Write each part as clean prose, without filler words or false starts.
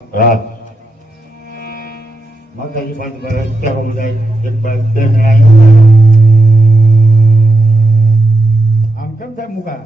રાત માતાજી પાસે અત્યારો બધા એક બાર બે જણા આમ કેમ થાય મુકા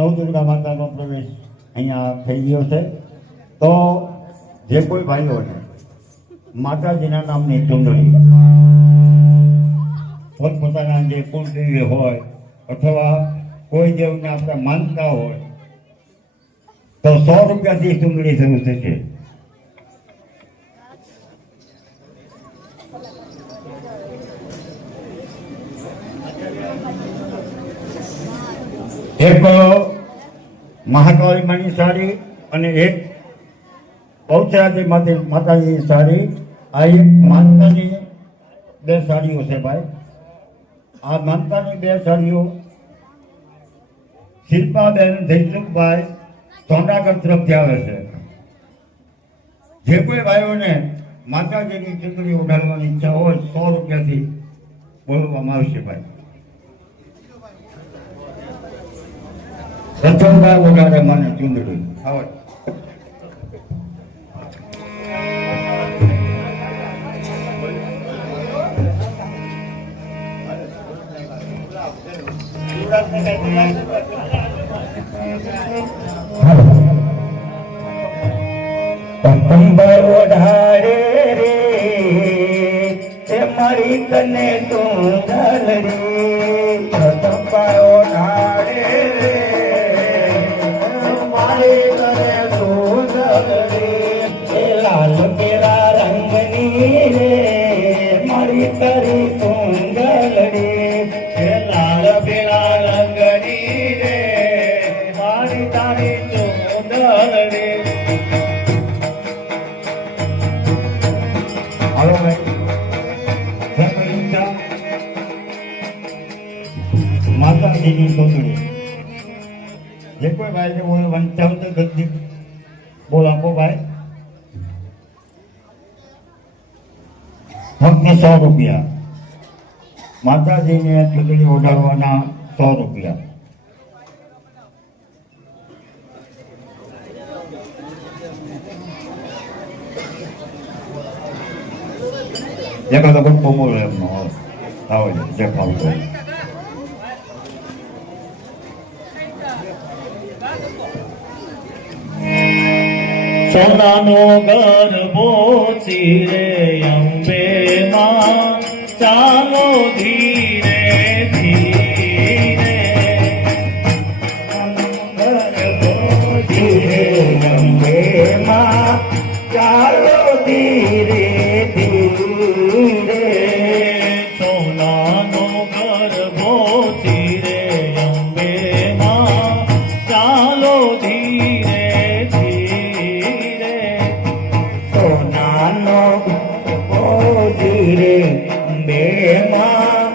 નવદુર્ગા માતાનો પ્રવેશ અહીંયા થઈ ગયો છે. તો જે કોઈ ભાઈઓને માતાજીના નામની ચૂંટણી પોતપોતાના જે કુળદેવી હોય અથવા કોઈ દેવને આપણે માનતા હોય તો 100 રૂપિયાથી ચૂંટણી શરૂ થશે. એક મહાકાળી માની સાડી અને એક બહુચરાજી માતાજી સાડી. આ એક માનતાની 2 સાડીઓ છે ભાઈ. આ માનતાની 2 સાડીઓ શિલ્પાબેન ધૈસુખભાઈ સોનાગઢ તરફથી આવે છે. જે કોઈ ભાઈઓને માતાજીની ચૂંટણી ઉડાડવાની ઈચ્છા હોય 100 રૂપિયાથી બોલવામાં આવશે ભાઈ. રતનભાઈ વગાડે મને ચૂંટણી આવે. પતંબર ઓઢાડે રે તે મારી કને સુંદર રે. પતંબર ઓઢાડે રે મારી કને સુંદર રે. એ લાલ પીળા રંગની રે મારી કરી સુંદર રે. એ લાલ પીળા રંગની રે મારી તારી સુંદર રે. હાલો ભાઈ. માતાજીની ચૂંટણી જે કોઈ ભાઈ બોલે વંચાવ તો ગદ્દી બોલ આપો ભાઈ. ફક્ત 100 રૂપિયા. માતાજીને ચૂંટણી ઓઢાડવાના 100 રૂપિયા. જેમાં તો કોઈ બોલો એમનો આવે જે ફાવતો હોય. સોનાનો ગરબો ચીરે અંબે માં ચાલો ધીરે ધીરે ધીરે અંબે માં ચાલો ધીરે ધીરે સોનાનો ગરબો ધીરે અંબે માં ચાલો ધીરે ધીરે સોનાનો ધીરે અંબે માં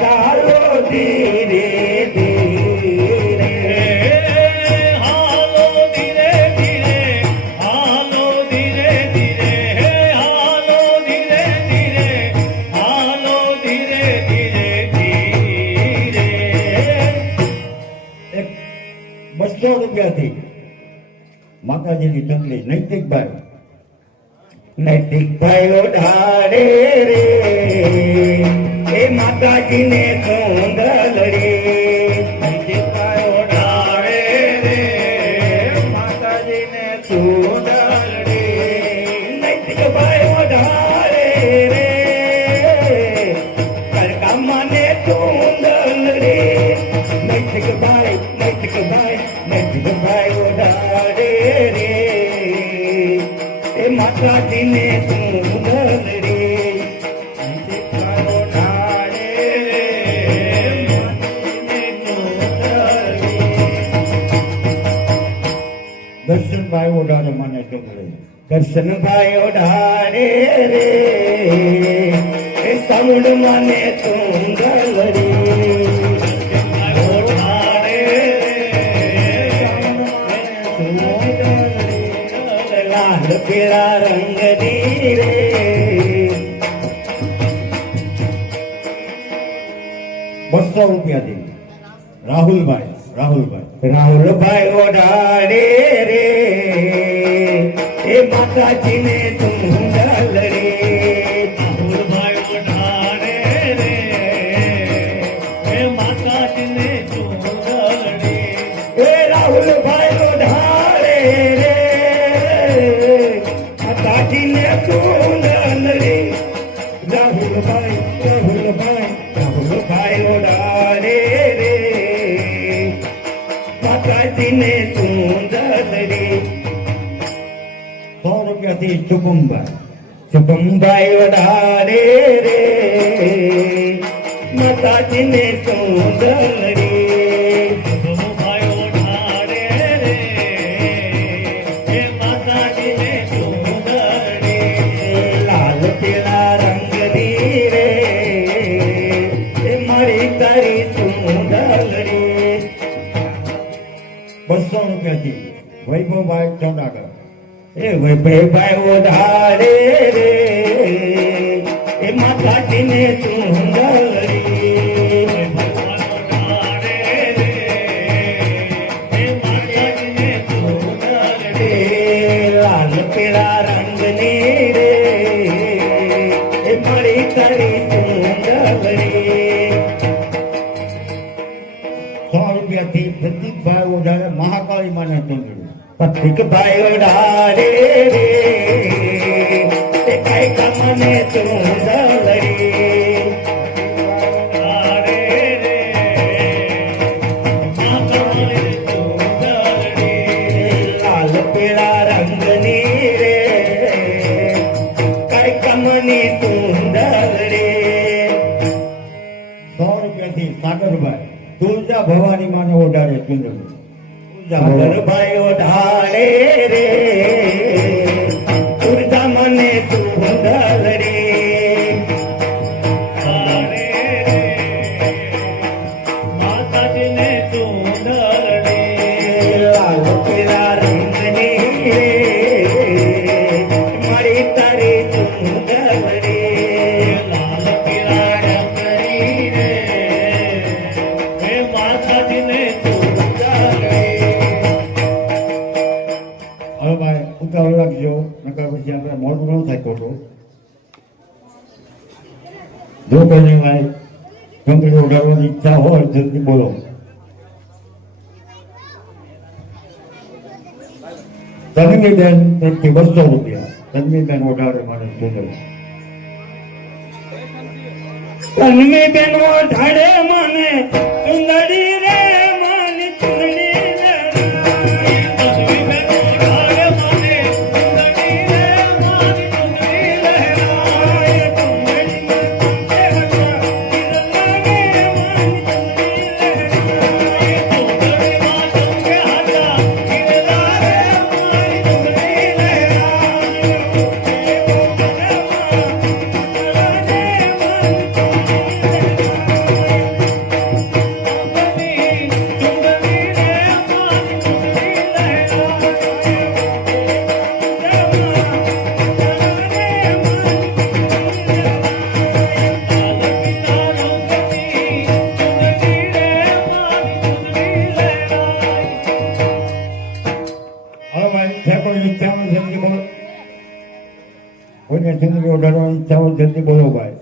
ચાલો ધીરે ધીરે હાલો ધીરે ધીરે હાલો ધીરે ધીરે હાલો ધીરે ધીરે હાલો ધીરે ધીરે ધીરે 200 રૂપિયાથી માતાજીની ચકલી નૈતિકભાઈ ઓઢાડે રે એ માતાજીને સોંદલડી નૈતિકભાઈ ઓઢાડે રે માતાજીને સોંદલડી નૈતિકભાઈ ઓઢાડે રે કડકામાને સોંદલડી નૈતિકભાઈ ઓઢાડે રે એ માતાજીને સુંદરડી દર્શનભાઈ ઓઢાડે મને ચકલી દર્શનભાઈ ઓઢાડે રે એ સાઉન્ડ મને સુંદરડી લાલ પીળા રંગ ધીરે 200 રૂપિયાથી રાહુલભાઈ ઓઢાડે રે એ માતાજીને સુંદરડી રાહુલભાઈ ઓઢાડે રે એ માતાજીને સુંદરડી એ રાહુલભાઈ ઓઢાડે રે માતાજીને સુંદરડી રાહુલભાઈ ઓઢાડે રે માતાજીને સુંદરડી 100 રૂપિયાથી શુભમભાઈ ઓઢાડે રે માતાજીને સુંદરડી શુભમભાઈ ઓઢાડે રે એ માતાજીને સુંદરડી લાલ પીળા રંગ ધીરે એ મારી તારી સુંદરડી 200 રૂપિયાથી વૈભવભાઈ ચોંડાકર એ વૈભવભાઈ ઓઢાડે રે એ માતાજીને સુંદરડી ઓઢાડે રે એ માતાજીને સુંદરડી લાલ પીળા રંગની રે એ મારી તારી સુંદરડી 100 રૂપિયાથી પ્રતિકભાઈ ઓઢાડે મહાકાળી માને ચંદ્ર પ્રતિકભાઈ ઓઢાડે રે એ કઈ કામને સુંદરડી ઓઢાડે રે માતાજીને સુંદરડી લાલ પીળા રંગની રે કઈ કામની સુંદરડી 100 રૂપિયાથી સાગરભાઈ તુલજા ભવાની માને ઓઢાડે ચંદ્ર સાગરભાઈ ઓઢાડે રે તુલજા મને સુંદરડી માતાજીને સુંદરડી લાલ પીળા રંગની રે મારી તારી સુંદરડી લાલ પીળા રંગની રે હે માતાજીને સુંદરડી હવે ભાઈ ઉતાવળ રાખજો નકર પછી આપણે મોડું ન થાય ખોટું જો કોઈને ભાઈ ચંદ્રી ઉડાડવાની ઈચ્છા હોય જલ્દી બોલો તન્વીબેન તરફથી 200 રૂપિયા તન્વીબેન ઓઢાડે મને ચંદ્ર તન્વી બેનો ઢાળે મને ચુંદડી રે માની ચુંદડી રે તન્વી બેનો ઢાળે મને ચુંદડી રે માની ચુંદડી રે ચુંદડી માં કંઠે હતા લાગે માની ચુંદડી રે ચુંદડી માં કંઠે હતા લાગે માની હવે મારી ઠેકોની ઈચ્છા હોય જલ્દી બોલો. કોઈને ચુંદડી ઓઢાડવાની ઈચ્છા હોય જલ્દી બોલો ભાઈ.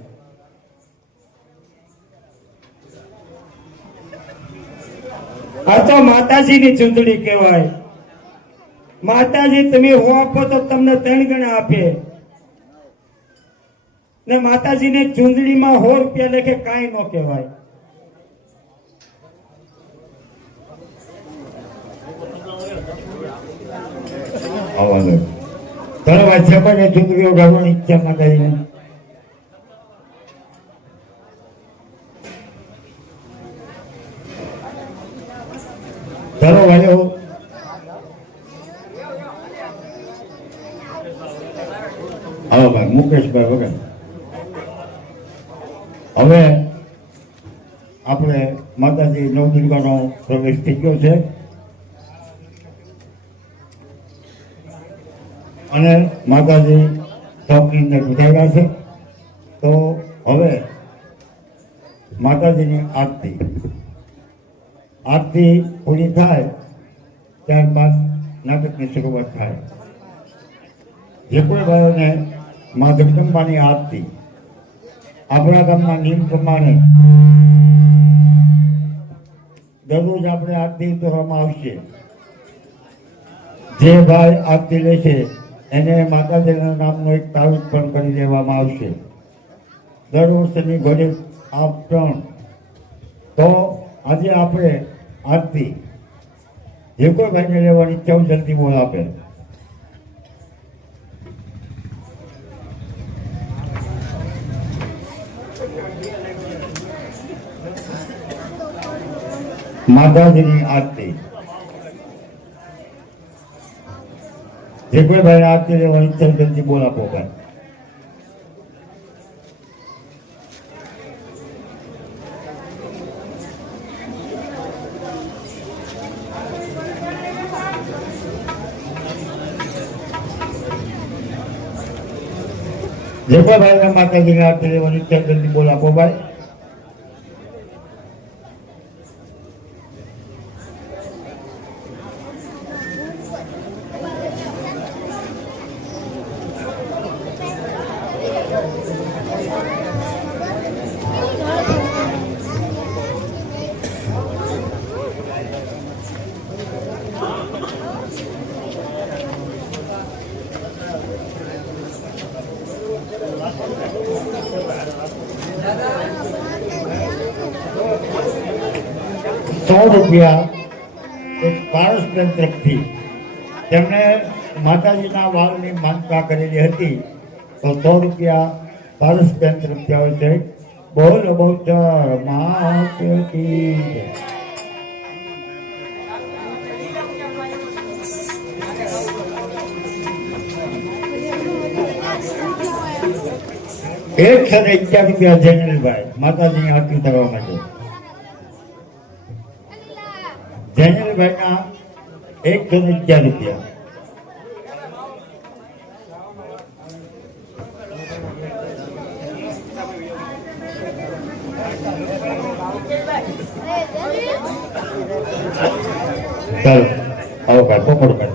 આ તો માતાજીની ચૂંટણી કહેવાય. માતાજી તમે હો આપો તો તમને 3 ગણા આપે ને માતાજીને ચૂંટણીમાં 100 રૂપિયા લેખે કાંઈ ન કહેવાય. આવવા દો. ઘણા વાંચ્યા પણ ચુંદડી ઓઢાડવાની ઈચ્છા માતાજીને. ચાલો ભાઈઓ, આવો ભાઈ મુકેશભાઈ વગર. હવે આપણે માતાજી નવદુર્ગાનો પ્રવેશ થઈ ગયો છે અને માતાજી ચોકની અંદર બિઠાવ્યા છે. તો હવે માતાજીની આરતી પૂરી થાય ત્યારબાદ નાટકની શરૂઆત થાય. જે કોઈ ભાઈઓને મા જગદંબાની આરતી આપણા ગામના નિયમ પ્રમાણે દરરોજ આપણે આરતી કરવામાં આવશે. જે ભાઈ આરતી લેશે એને માતાજીના નામનો એક તાવીજ પણ કરી દેવામાં આવશે. દર વર્ષની ઘરે આ ત્રણ. તો આજે આપણે આરતી જે કોઈ ભાઈને લેવાની ઈચ્છા હોય જલ્દી બોલ આપે. માતાજીની આરતી જે કોઈ ભાઈને આરતી લેવાની ઈચ્છા હોય જલ્દી બોલ આપો ભાઈ. જે કોઈ ભાઈને માતાજીની આરતી લેવાની ઈચ્છા હોય જલ્દી બોલ આપો ભાઈ. ₹100 એક પારસબેન તરફથી તેમણે માતાજીના વાળની માનતા કરેલી હતી. તો ₹100 પારસબેન તરફથી આવે છે. બોલ બહુચર માત કી જય. ₹111 જૈનલભાઈ માતાજીની આરતી કરવા માટે. જૈનલભાઈના ₹111. ચાલો આવો ભાઈ પકડ ભાઈ.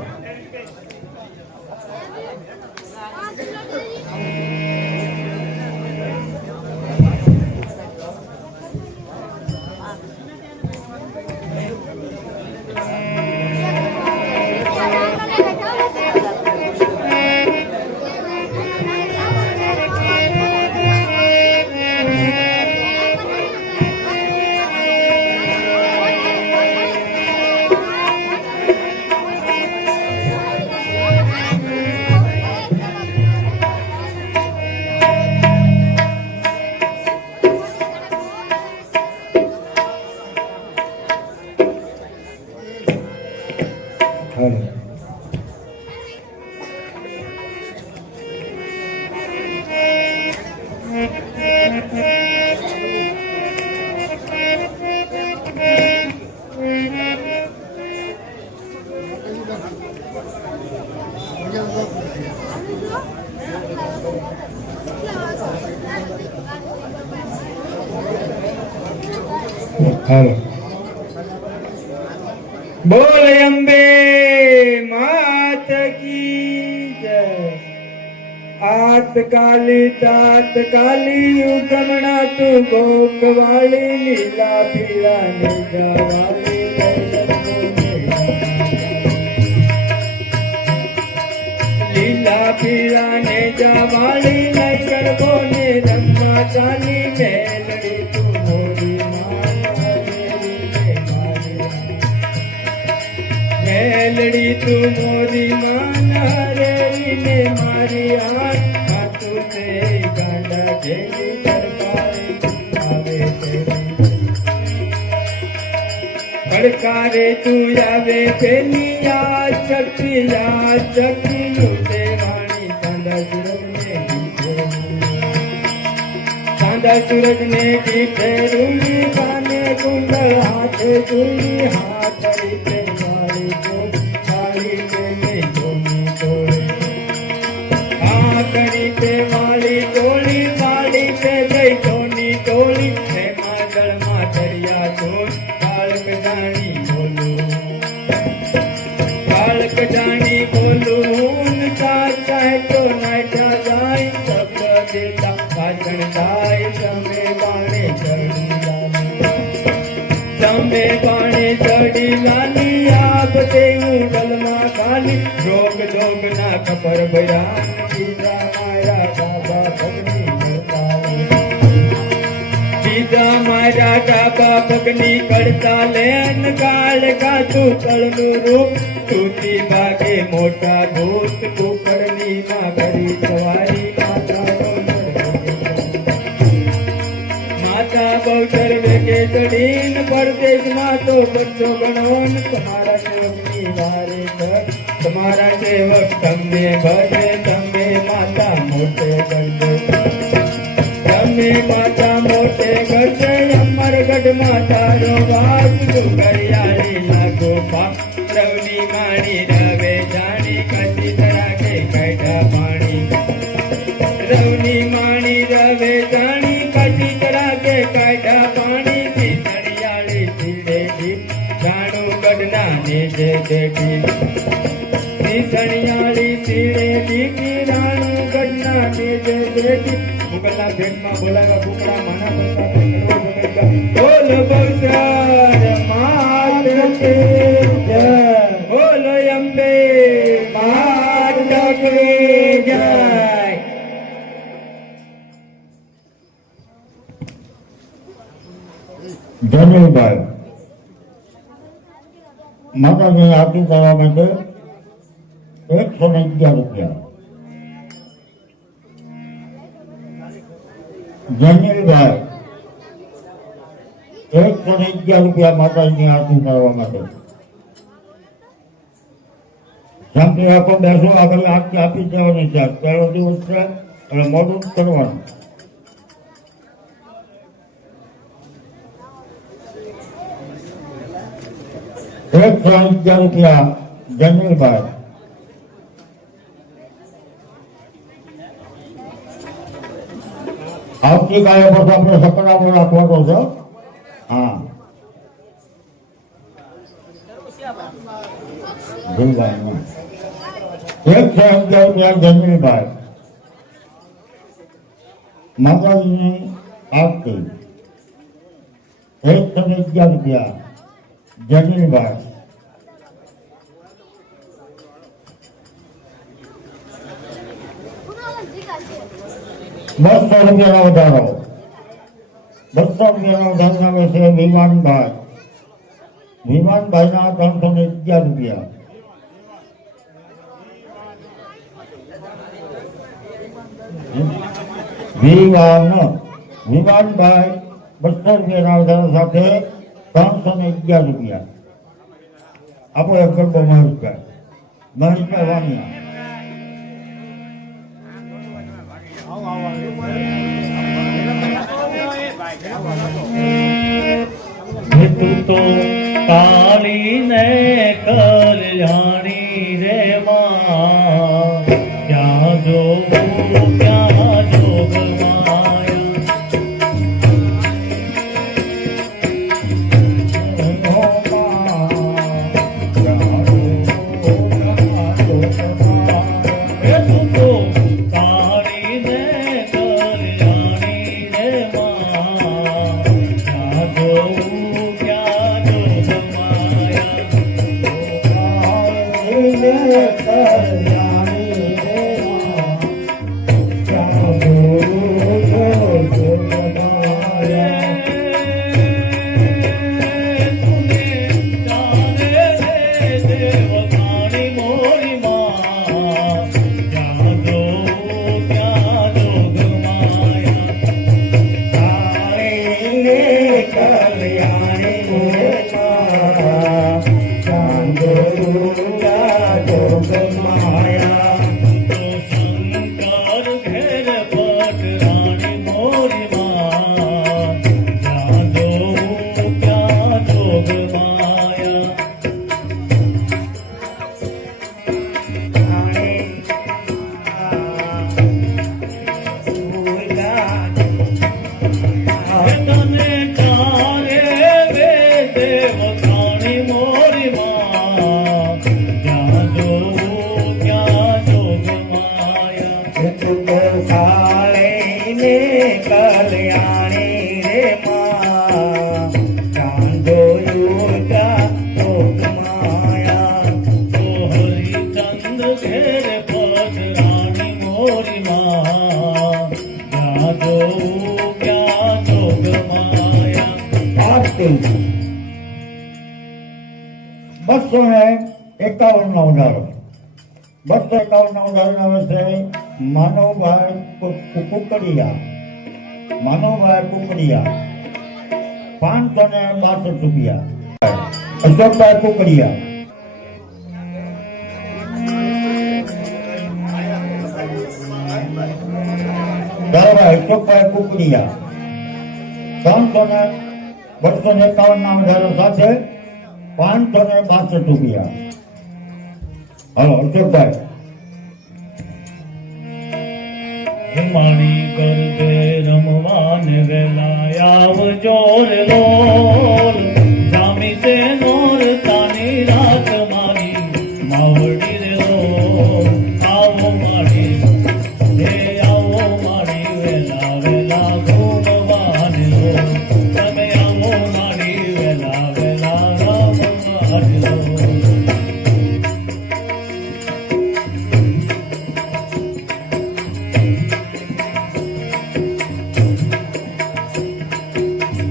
હાલો બોલ અંબે માત કી જય આત કાલી તાત કાલી ઉગમણા તું ગોકવાળી લીલા પીળા ને જવાળી લીલા પીળા ને જવાળી નઈ કરવો ને રંગા ચાલી મેલડી તું મોરી મેલડી તું મોરી માના રેરી ને મારી હાથું તે ગાંડા જેવી દરબારી આવે પડકારે તું આવે તેની યાદ શક્તિ નું દેવાણી ચાંદા સૂરજ ને દીઠે રૂડી કાને કુંડળ હાથે ચૂડી હાથ રીતે વાળી ટોળી વાળી તે ગઈ ટોની ટોળી એમાં જળમાં દરિયા ચોર બાળક જાણી બોલું ચાહે તો નાઠા જાય શબ્દ દેતા ભાષણ થાય તમે બાણે ચડી લાની આપ તે હું ડલમાં ખાલી જોગ જોગ ના ખબર ભયાન સીધા મારા બાબા પગની કરતા લેન કાળ ગાતું કળનું રૂપ તૂટી ભાગે મોટા ભૂત કુકરની માં કરી સવારી માતા બહુચર વેગે ચડીન પરદેશમાં તો બચ્ચો ગણોન તમારા સેવકની વારે કર તમારા સેવક તમને ભજે તમે માતા મોટે કરજો તમે માતા મોટે કરજે અમરગઢ માતાનો વાસ કરિયાળી લાગો પા રવની માણી રવે જાણી કશી તરાકે કાઢા પાણી રવની માણી રવે જાણી કશી તરાકે કાઢા પાણી થી સળિયાળી સીડેથી જાણું ગઢના નેજે દેખી સળિયાળી સીડેથી રાણું ગઢના નેજે દેખી મુગલના ભેટમાં બોલાવા કુકડા માના પડતા બોલ બહુચર માત કી જય બોલ અંબે માત કી જય ધન્યવાદ માતાજીની આરતી કરવા માટે 111 રૂપિયા જમીલભાઈ 111 રૂપિયા માતાજીની આરતી કરવા માટે શાંતિ રાખો બેસો આગળ આરતી આપી દેવાની છે પહેલો દિવસ છે એટલે મોડું જ કરવાનું ₹111 જમીલભાઈ આવતીકાલે પછી આપણે સકડાવો રાખવાનો છે હા ₹111 જમીલભાઈ માતાજીની આરતી ₹111 જમીલભાઈ ₹200 વધારો 200 વધારો છે વિમાનભાઈ વિમાનભાઈના ₹311 વિમાનભાઈ 200 વધારો સાથે ₹311 આપો એક ગરબો મહેશભાઈ વાણિયા તું તો તારી ને કલ્યાણી રે માં ક્યાં જોગું ક્યાં જોગ માયા તને તારે વેદે વખાણી મોરી માં જ્યાં જોવું ત્યાં જોગ માયા તું તો કાળીને કલ્યાણી રે માં ચાંદોયું ત્યાં જોગ માયા તો હરિચંદ્ર ઘેર પધરાણી મોરી માં જ્યાં જોવું ત્યાં જોગ માયા આરતી 251 નો ઉડાડો 251 નો ઉડાડો આવે છે માનવભાઈ કુકડિયા 562 રૂપિયા અશોકભાઈ કુકડિયા દાદાભાઈ અશોકભાઈ કુકડિયા 251 ના ઉડાડો સાથે 562 રૂપિયા હલો અશોકભાઈ માણી કરતે રમવાને વેલા આવજો રે લોલ જામી તે નોર તાની રાત મારી માવડી રે લોલ આવો માડી હે આવો માડી વેલા વેલા ઘૂમવાને લોલ તમે આવો માડી વેલા વેલા રમવાને લોલ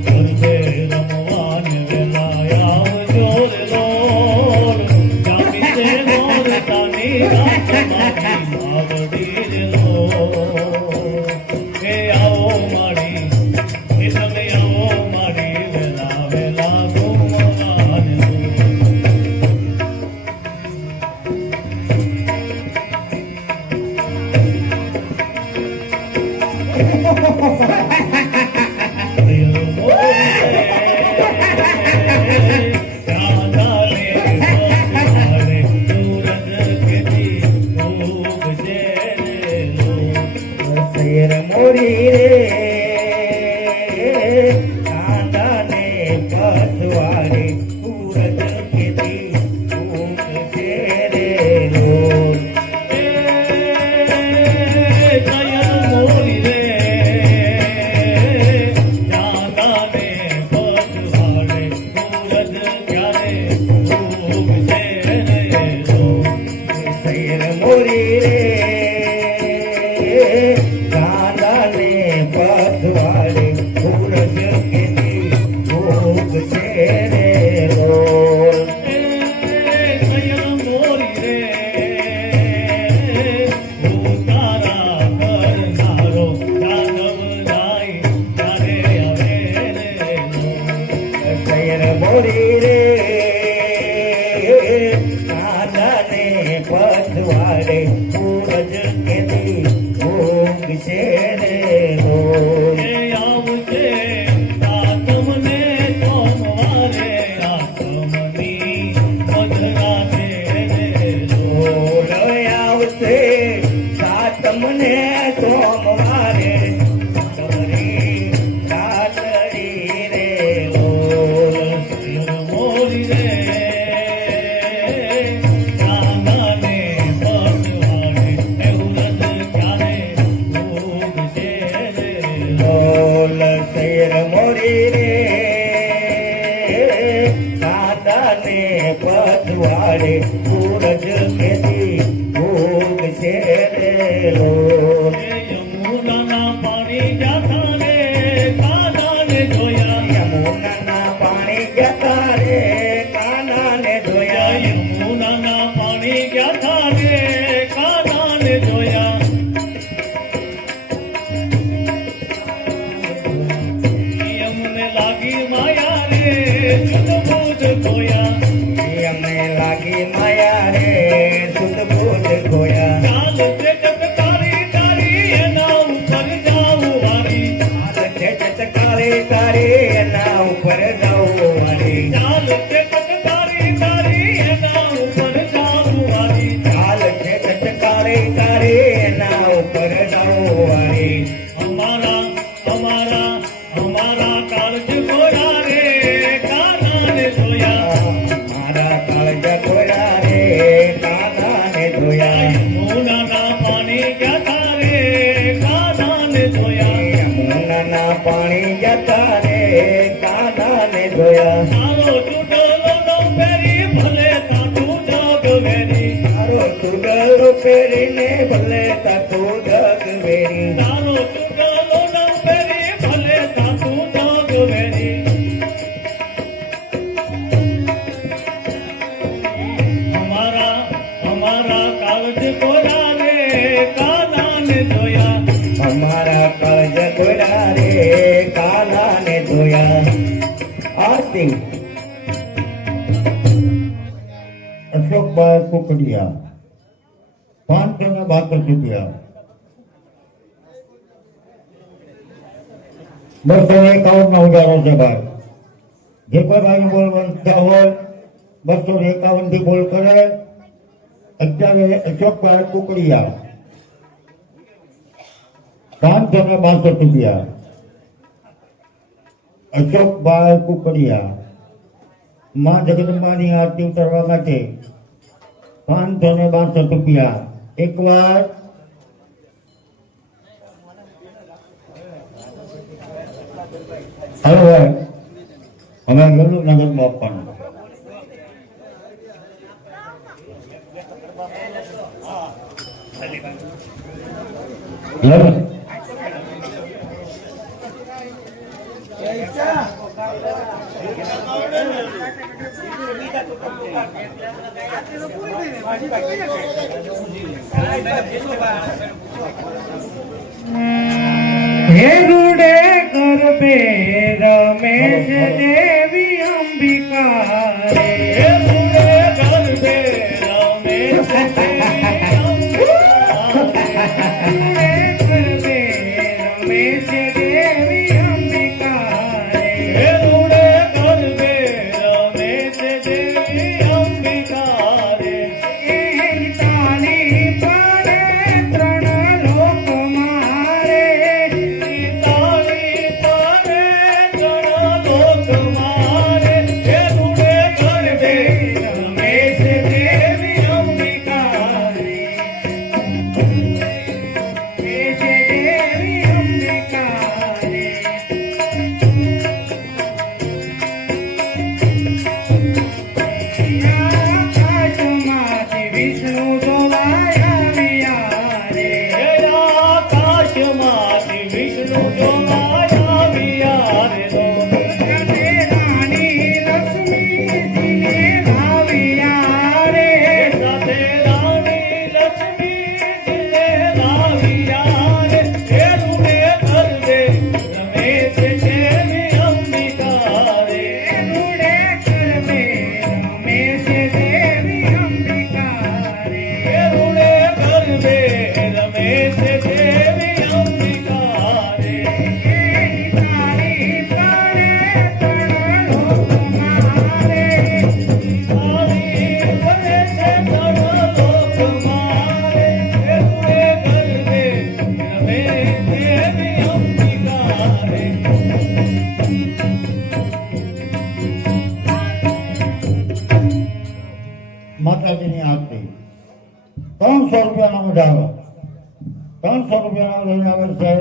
કરતે રમવાને વેલા આવજો રે લોલ જામી તે નોર તાની રાત મારી માવડી રે લોલ હે આવો માડી હે તમે આવો માડી વેલા વેલા ઘૂમવાને લોલ શેર મોરી રે કાંદાને પસવારે સૂરજ કેતી ઊંઘ શેરે રોજ શેર મોરી રે કાંદાને પસવારે સૂરજ કેતી ઊંઘ શેરે રોજ શેર મોરી રે કાંદાને પસવારે સૂરજ કેતી ઊંઘ શેરે રોજ આવશે સાતમને સોમવારે તમારી રાતડી રે ઓલ ઓલ શેર મોરી રે કાંદાને પસવારે સૂરજ કેતી ઊંઘ શેરે રોજ યમુનાના પાણી જાતા રે કાનાને જોયા યમુનાના પાણી જતા રે કાનાને ધોયા યમુનાના પાણી જાતા રે કાનાને જોયા યમને લાગી માયા રે સુધબુધ ખોયા અમને લાગી માયા રે સુધબુધ ખોયા ચાલ તે ચટકારી તારી એના ઉપર જાવું વારી હાલ છે ચટકારે તારે એના ઉપર જાઉં વાળી ચાલ તે ચટકારી તારી એના ઉપર જાવું વારી હાલ છે ચટકારે તારે એના ઉપર જાઉં વાળી અમારા અમારા અમારા કાળજ ગોરા રે કાનાને જોયા મારા કાળજ ગોરા રે કાનાને જોયા યમુનાના પાણી ગયા તારે કાનાને જોયા યમુનાના પાણી જતા રે કાનાને જોયા તારો ચૂડલો નો પહેરી ભલે તાતું જગ વેરી તારો ચૂડલો પહેરીને ભલે તાતું જગ વેરી તારો ચૂડલો નો પહેરી ભલે તાતું જગ વેરી અમારા કાળજ ગોરા રે કાનાને જોયા અમારા કાળજ ગોરા રે કાનાને જોયા આરતી અશોકભાઈ કુકડિયા 572 રૂપિયા 251 નો ઉધારો છે ભાઈ. જે કોઈ ભાઈને બોલવાનું ઈચ્છા હોય 251 થી બોલ કરે. અત્યારે અશોકભાઈ કુકડિયા 562 રૂપિયા. અશોકભાઈ કુકડિયા માં જગદંબાની આરતી ઉતારવા માટે 562 રૂપિયા. એકવાર હવે અમે ગલુનગરમાં આપવાનું. હે રૂડે ગરબે રમેશ દેવી અંબિકા રે હે મુરે ગરબે રમેશ દેવી અંબિકા રે. રૂડે ગરબે રમેશ દેવી અંબિકા રે હે મુરે ગરબે રમેશ દેવી અંબિકા રે. એની તાળી પડે ત્રણ લોક મારે તાળી પાડે ત્રણ લોક મારે. હે મુરે ગરબે રમેશ દેવી અંબિકા રે. રમેશ દેવી અંબિકા રે આકાશમાંથી વિષ્ણુ જોવાયા રે હે આકાશમાંથી વિષ્ણુ જોવાયા વિયારે રો. સાથે રાણી લક્ષ્મીજીને ભાવ્યા રે સાથે રાણી લક્ષ્મીજીને લાવ્યા રે. હે રૂડે ગરબે રમેશ દેવી અંબિકા રે. રૂડે ગરબે રમેશ દેવી અંબિકા રે હે રૂડે ગરબે રમેશ દેવી અંબિકા રે. એની તાળી પડે ત્રણ લોક મારે તાળી પડે છે ત્રણ લોક મારે. હે રૂડે ગરબે રમેશ દેવી અંબિકા રે. માતાજીની આરતી 300 રૂપિયાનો વધારો. 300 રૂપિયાનો લઈને આવે છે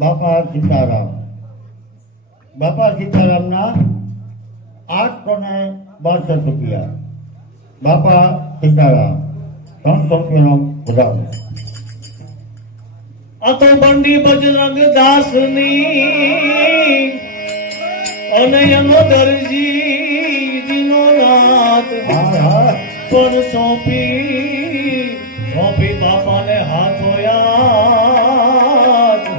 બાપા સીતારામ. બાપા સીતારામના 862 રૂપિયા. બાપા સીતારામ 300 રૂપિયાનો વધારો. આ તો બંડી બજરંગ દાસની અને એનો દરજી જીનો નાથ હા હા પર સોંપી બાપાને હાથોયા.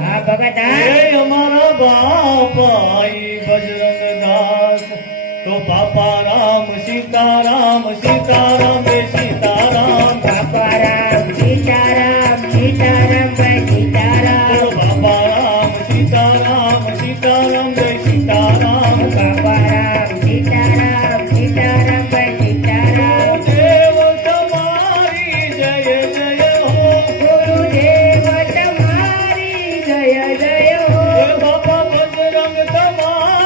હા ભગતા એ અમારા બાપા ઈ બજરંગ દાસ તો બાપા રામ સીતારામ સીતારામ રે સીતારામ. બાપા રામ સીતારામ સીતારામ ભાઈ સીતારામ તો બાપા રામ સીતારામ સીતારામ રે સીતારામ. બાપા રામ સીતારામ સીતારામ ભાઈ સીતારામ દેવ તમારી જય જય હો. ગુરુદેવ તમારી જય જય હો હે બાપા બજરંગ તમારી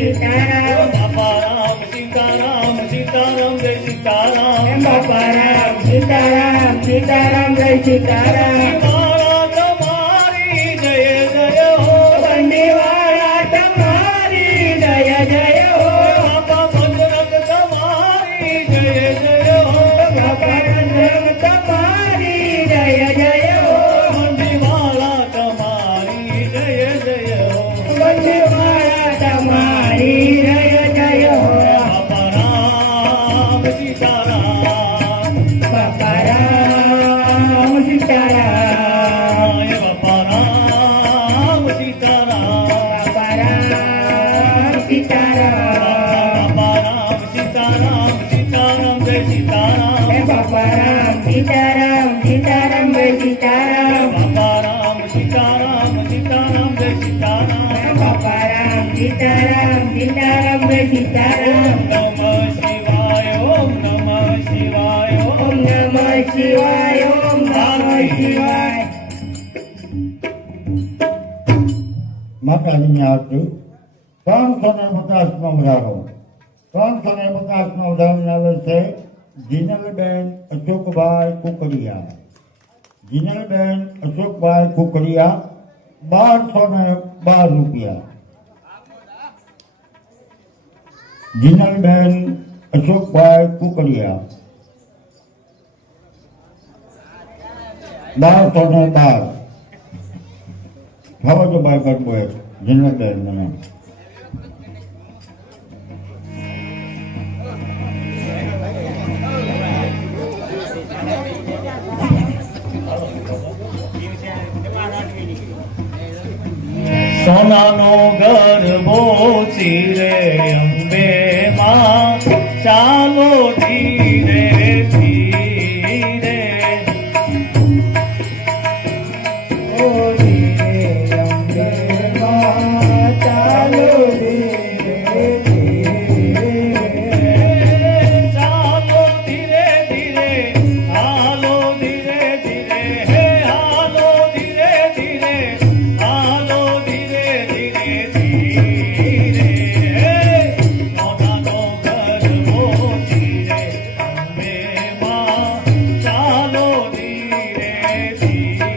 સીતારામ બાપા રામ સીતારામ સીતારામ જય સીતારામ બાપા રામ સીતારામ સીતારામ જય સીતારામ મારા તમારી જય જય હો બંદીવાળા તમારી જય જય હો બાપા બજરંગ તમારી જય જય હો બાપા રંગ તમારી જય જય હો મંડીવાળા તમારી જય જય હો બંદીવાળા તમારી જય જય હો બાપા રામ સીતારામ બાપા રામ સીતારામ બાપા રામ સીતારામ બાપા રામ સીતારામ બાપા રામ સીતારામ સીતારામ જય સીતારામ બાપા રામ સીતારામ સીતારામ જય સીતારામ બાપા રામ સીતારામ સીતારામ જય સીતારામ બાપા રામ સીતારામ સીતારામ જય સીતારામ નમઃ શિવાય ઓમ નમઃ શિવાય ઓમ નમઃ શિવાય ઓમ નમઃ શિવાય માતાજીની આરતી 350 નો ઉડાડો 350 નો ઉડાડો આવે છે જીનલબેન અશોકભાઈ કુકડિયા જીનલબેન અશોકભાઈ કુકડિયા 1212 રૂપિયા જીનલબેન અશોકભાઈ કુકડિયા 1212 ખાવો છો ભાઈ કરવો જીનલબેન મને સોનાનો ગરબો ચીરે અંબે માં ચાલો ધીરે ધીરે ઓ ધીરે અંબે માં ચાલો ધીરે ધીરે ચાલો ધીરે ધીરે હાલો ધીરે ધીરે હે હાલો ધીરે ધીરે હાલો ધીરે ધીરે ધીરે સોનાનો ગરબો ચીરે અંબે માં ચાલો ધીરે ધીરે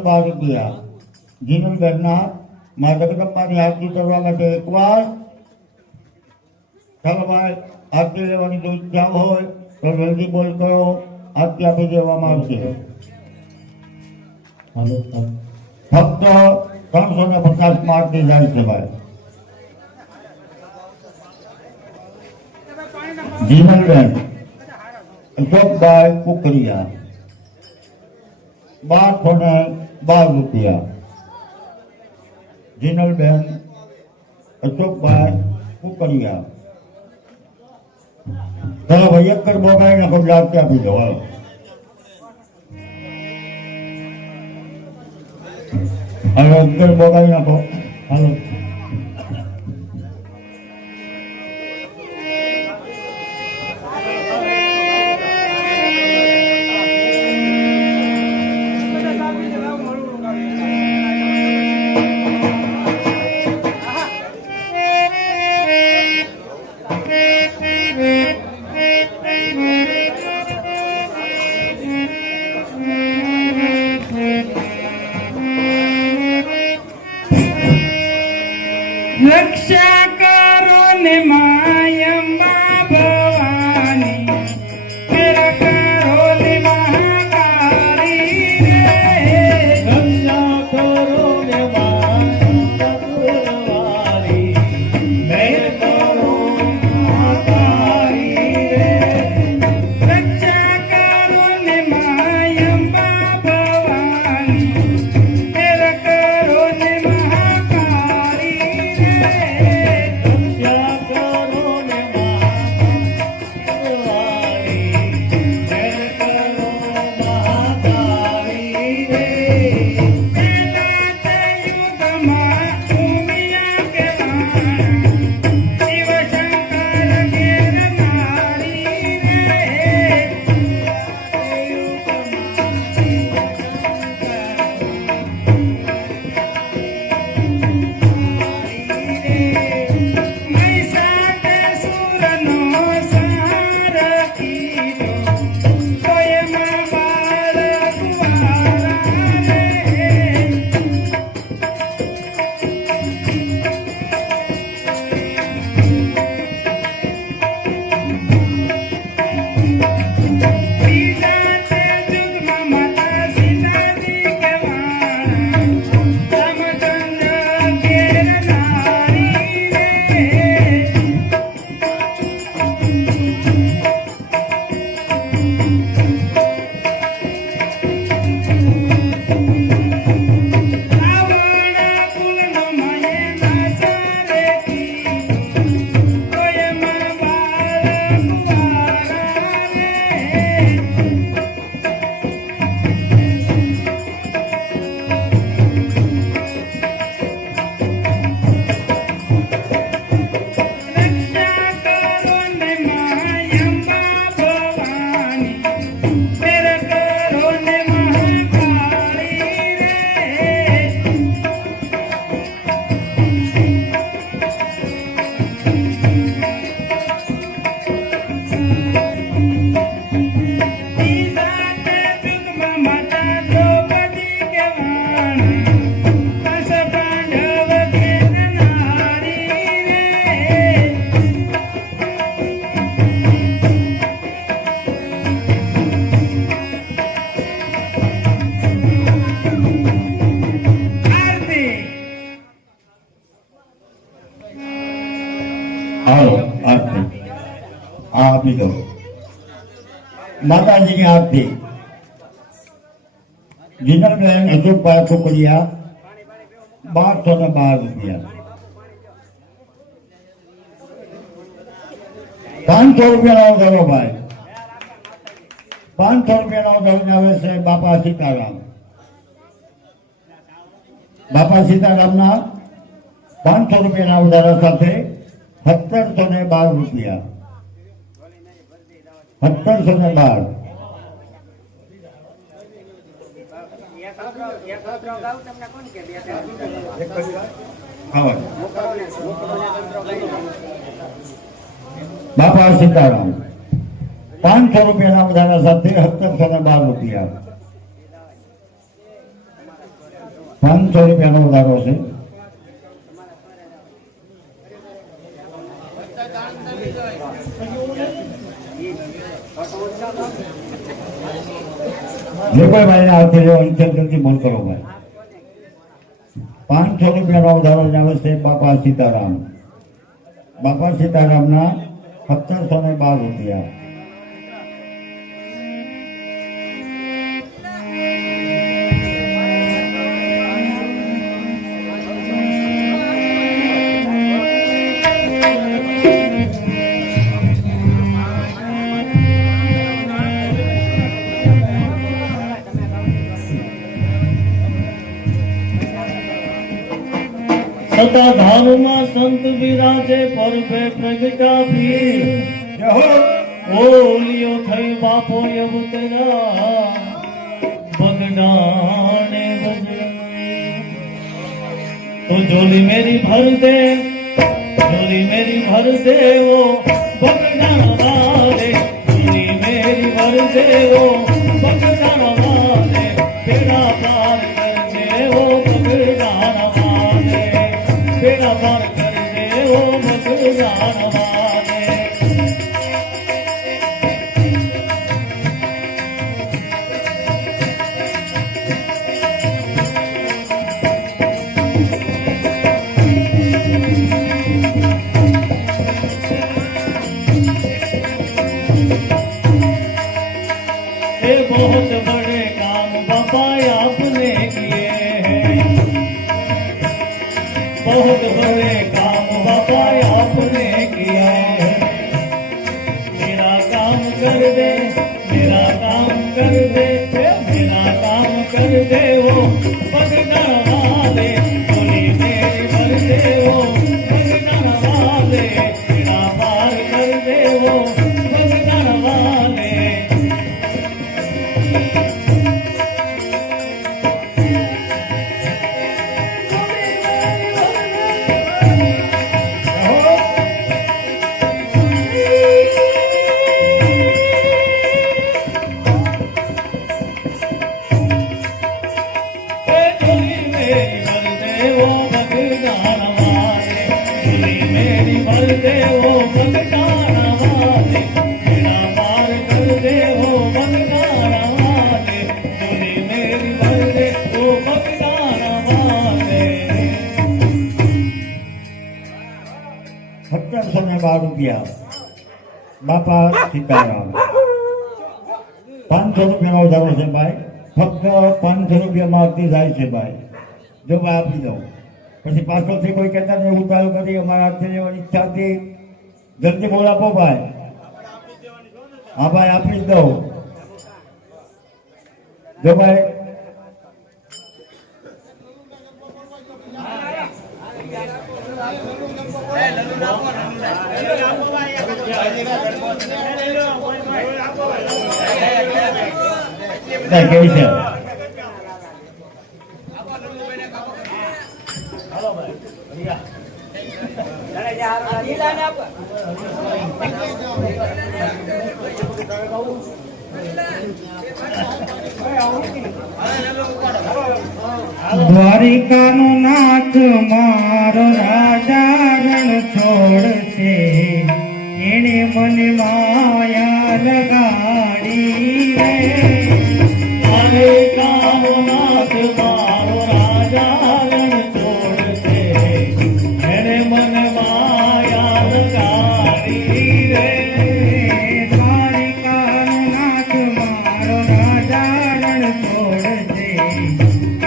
ને 12 રૂપિયા જીનલબેનના મા જગદંબાની આરતી કરવા માટે એકવાર. ચાલો ભાઈ, આરતી લેવાની જો ઈચ્છા હોય તો જલ્દી બોલ કરો, આરતી આપી દેવામાં આવશે. ફક્ત 350 માં આરતી જાય છે ભાઈ. જીનલબેન અશોકભાઈ કુકરિયા 1212 રૂપિયા. જીનલબેન અશોકભાઈ કુકરિયા. ચાલો ભાઈ, એક કર બોગાઈને ખુદ આરતી આપી દો. હાલો હાલો, એક કર બોગાઈ નાખો. હાલો રક્ષા કરો ને માયમ્મા ભવાની, મેરા કરો ને મહાકાળી રે. રક્ષા કરો ને માતા ગુરવારી, મેર કરો મહાકાળી રે. રક્ષા કરો ને માયમ્મા ભવાની, મેરા કરો ને મહાકાળી રે. રક્ષા કરો ને आओ आरती आप ही दो माता जी की आरती जिनलबेन अशोकभाई कुकरिया 1212 रुपया 500 રૂપિયા નો ધરો ભાઈ 500 રૂપિયા નો ધરો આવે છે બાપા સીતારામ ના 500 રૂપિયાના ઉધારા સાથે 1712 રૂપિયા 1712 બાપા સીતારામ 500 રૂપિયાના ઉધારા સાથે 1712 રૂપિયા ₹500 વધારો છે. જે કોઈ ભાઈને હાથે લેવાની છે જલ્દી બોલ કરો ભાઈ. ₹500 વધારો આવે છે બાપા સીતારામ. બાપા સીતારામના ₹1712. સતાધારમાં સંત વિરાજે પરભે પ્રગટા પીર. જય હો. ઓલિયો થઈ બાપો અવતરા બગડાને બજરંગી. તો ઝોલી મેરી ભર દે, ઝોલી મેરી ભર દે ઓ બગડાના વાલે. ઝોલી મેરી ભર દે ઓ બગડાના વાલે. બેડા પાર કર દે ઓ બગડાના વાલે. બેડા પાર કર દે ઓ બગડાના વાલે. ये बहुत बड़े काम बाबा आपने किए हैं. बहुत बड़े काम बाबा आपने किया है. मेरा काम कर दे, मेरा काम कर दे, मेरा काम कर दे वो बगना वाले. बोली मेरी भर दे वो बगना वाले. मेरा पार कर दे वो बगना वाले. ₹1712. બાપા સીતારામ. ₹500 વધારો છે ભાઈ. ફક્ત ₹500 આપતી જાય છે ભાઈ. જો ભાઈ આપી દઉં પછી પાછળથી કોઈ કહેતા નહીં હું ચાલુ કરી અમારા હાથે લેવાની ઈચ્છા હતી. જલ્દી બોલ આપો ભાઈ. હા ભાઈ આપી જ દઉં. જો ભાઈ કેવી છે દ્વારિકાનો નાથ મારો રાજા રણ છોડશે. એણે મને માયા લગાડી રે. દ્વારિકાનો નાથ મારો રાજા રણ છોડશે. એણે મને માયા લગાડી રે. દ્વારિકાનો નાથ મારો રાજા રણ છોડશે.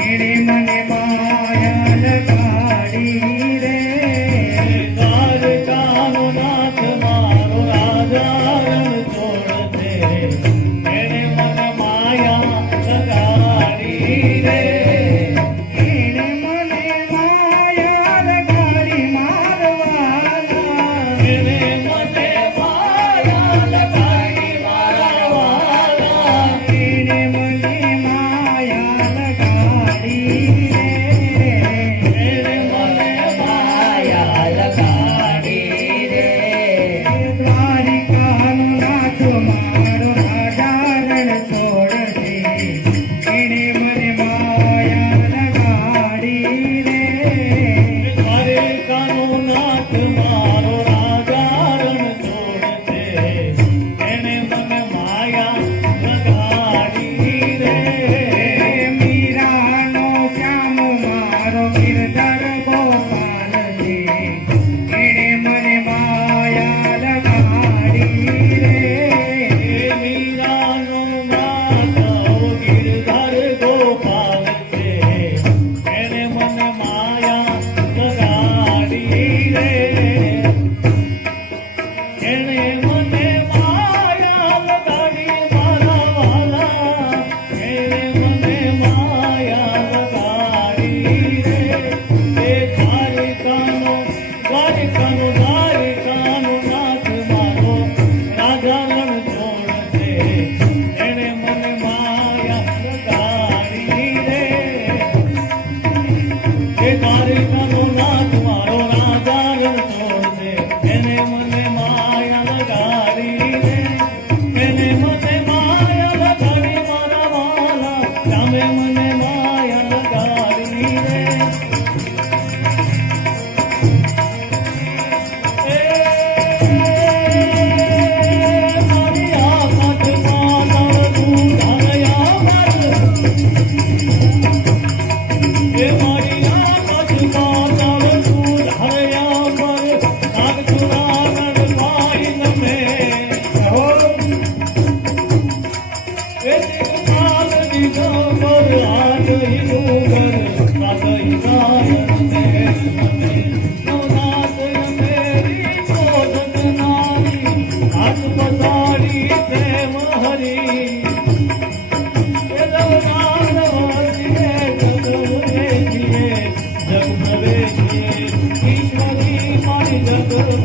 એણે મને માયા લગાડી રે. દ્વારકાનો નાથ મારો રાજા રણ છોડશે. એણે મને માયા લગાડી રે.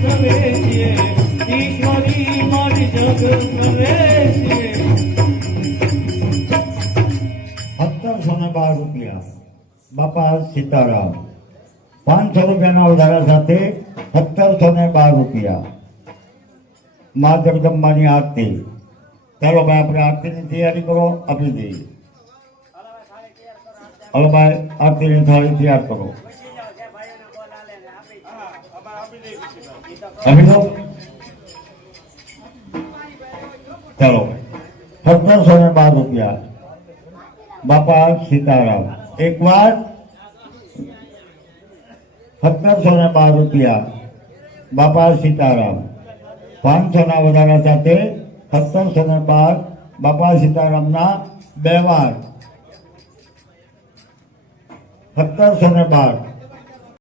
પ્રવેશીએ ઈશ્વરી મારી જગ પ્રવેશીએ 1712 રૂપિયા બાપા સીતારામ 500 રૂપિયાના વધારા સાથે 1712 રૂપિયા મા જગદંબાની આરતી. ચાલો ભાઈ આપણે આરતીની તૈયારી કરો, આપી દઈએ. હલો ભાઈ આરતીની થાળી તૈયાર કરો. આપી દો. ચાલો 1712 રૂપિયા બાપા સીતારામ. એક વાર 1712 રૂપિયા બાપા સીતારામ 500 ના વધારા સાથે 1712 બાપા સીતારામના 2 વાર 1712